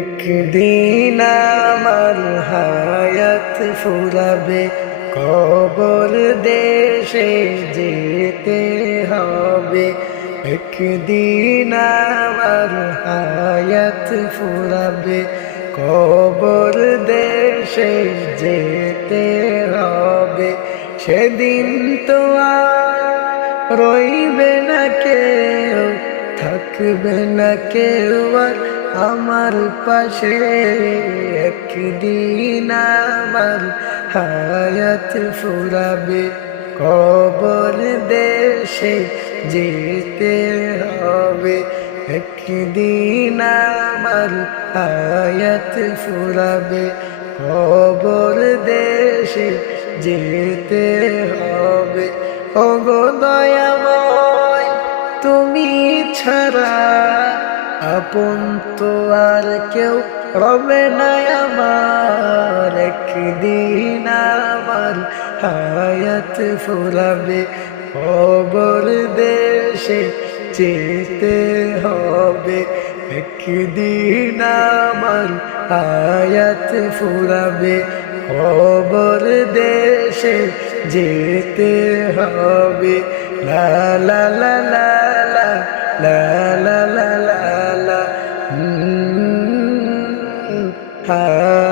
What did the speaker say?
একদিন আমার হায়াত ফুরাবে, কবর দেশে যেতে হবে। একদিন আমার হায়াত ফুরাবে, কবর দেশে যেতে হবে। সেদিন তো আর রইবে না কেউ, থাকবে না কেউ আর আমার পাশে। একদিন আমার হায়াত ফুরাবে কবর দেশে যেতে হবে। একদিন আমার হায়াত ফুরাবে কবর দেশে যেতে হবে। ওগো দয়াময় তুমি ছাড়া আপন তো আর কেউ রবে না আমার। একদিন আমার হায়াত ফুরাবে খবর দেশে যেতে হবে। একদিন আমার হায়াত ফুরাবে খবর দেশে যেতে হবে। লা লা লা লা la la la.